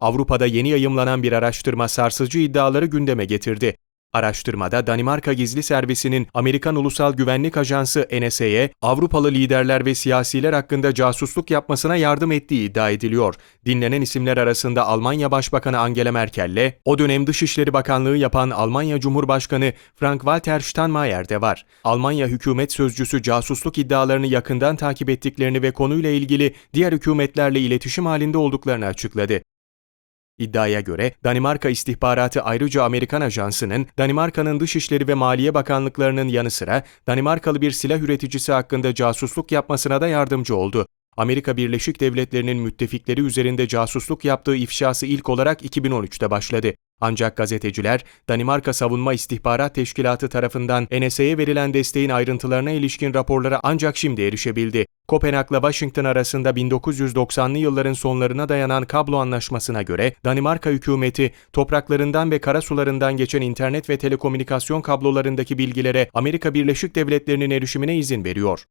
Avrupa'da yeni yayımlanan bir araştırma sarsıcı iddiaları gündeme getirdi. Araştırmada Danimarka Gizli Servisi'nin Amerikan Ulusal Güvenlik Ajansı NSA'ye Avrupalı liderler ve siyasiler hakkında casusluk yapmasına yardım ettiği iddia ediliyor. Dinlenen isimler arasında Almanya Başbakanı Angela Merkel'le o dönem Dışişleri Bakanlığı yapan Almanya Cumhurbaşkanı Frank-Walter Steinmeier de var. Almanya hükümet sözcüsü casusluk iddialarını yakından takip ettiklerini ve konuyla ilgili diğer hükümetlerle iletişim halinde olduklarını açıkladı. İddiaya göre Danimarka istihbaratı ayrıca Amerikan ajansının Danimarka'nın Dışişleri ve Maliye Bakanlıklarının yanı sıra Danimarkalı bir silah üreticisi hakkında casusluk yapmasına da yardımcı oldu. Amerika Birleşik Devletleri'nin müttefikleri üzerinde casusluk yaptığı ifşası ilk olarak 2013'te başladı. Ancak gazeteciler Danimarka Savunma İstihbarat Teşkilatı tarafından NSA'ye verilen desteğin ayrıntılarına ilişkin raporlara ancak şimdi erişebildi. Kopenhag'la Washington arasında 1990'lı yılların sonlarına dayanan kablo anlaşmasına göre Danimarka hükümeti topraklarından ve karasularından geçen internet ve telekomünikasyon kablolarındaki bilgilere Amerika Birleşik Devletleri'nin erişimine izin veriyor.